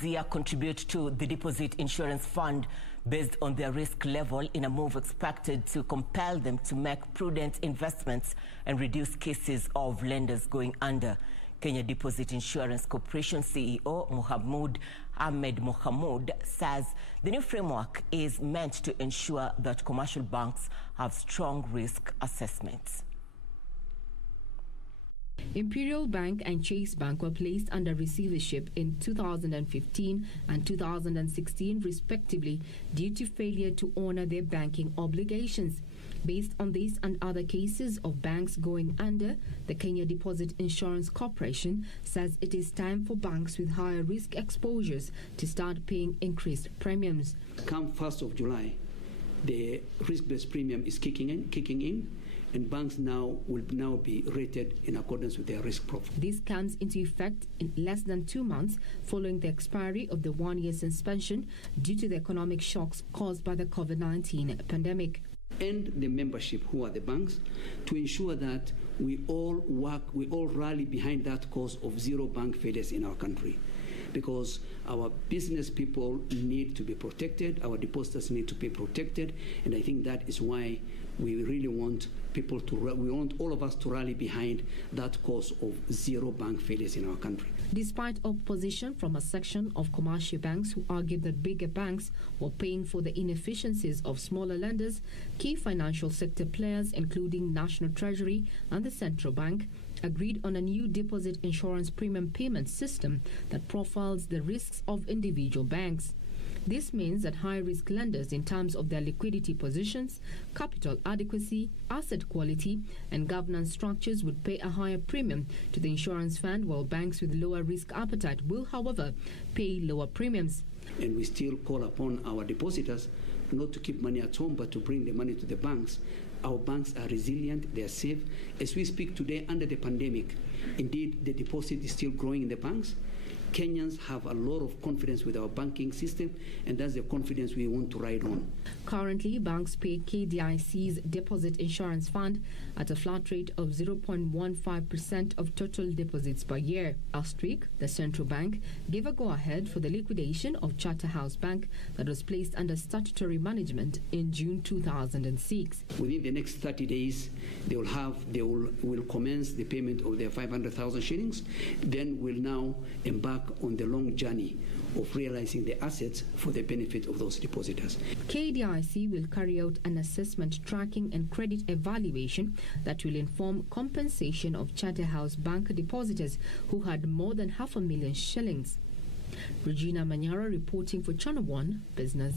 easier contribute to the deposit insurance fund based on their risk level in a move expected to compel them to make prudent investments and reduce cases of lenders going under. Kenya Deposit Insurance Corporation CEO Ahmed Mohamud says the new framework is meant to ensure that commercial banks have strong risk assessments. Imperial Bank and Chase Bank were placed under receivership in 2015 and 2016 respectively due to failure to honor their banking obligations. Based on this and other cases of banks going under, the Kenya Deposit Insurance Corporation says it is time for banks with higher risk exposures to start paying increased premiums. Come 1st of July, the risk-based premium is kicking in, and banks will now be rated in accordance with their risk profile. This comes into effect in less than 2 months following the expiry of the 1-year suspension due to the economic shocks caused by the COVID-19 pandemic. And the membership, who are the banks, to ensure that we all rally behind that cause of zero bank failures in our country. Because our business people need to be protected, our depositors need to be protected, and I think that is why we really want we want all of us to rally behind that cause of zero bank failures in our country. Despite opposition from a section of commercial banks who argued that bigger banks were paying for the inefficiencies of smaller lenders, key financial sector players, including National Treasury and the Central Bank, agreed on a new deposit insurance premium payment system that profiles the risks of individual banks. This means that high-risk lenders in terms of their liquidity positions, capital adequacy, asset quality, and governance structures would pay a higher premium to the insurance fund, while banks with lower risk appetite will, however, pay lower premiums. And we still call upon our depositors not to keep money at home, but to bring the money to the banks. Our banks are resilient, they are safe. As we speak today, under the pandemic, indeed, the deposit is still growing in the banks. Kenyans have a lot of confidence with our banking system, and that's the confidence we want to ride on. Currently, banks pay KDIC's Deposit Insurance Fund at a flat rate of 0.15% of total deposits per year. Last week, the Central Bank gave a go-ahead for the liquidation of Charterhouse Bank that was placed under statutory management in June 2006. Within the next 30 days, they will commence the payment of their 500,000 shillings. Then we'll now embark on the long journey of realizing the assets for the benefit of those depositors. KDIC will carry out an assessment, tracking and credit evaluation that will inform compensation of Charterhouse Bank depositors who had more than 500,000 shillings. Regina Manyara reporting for Channel 1 Business.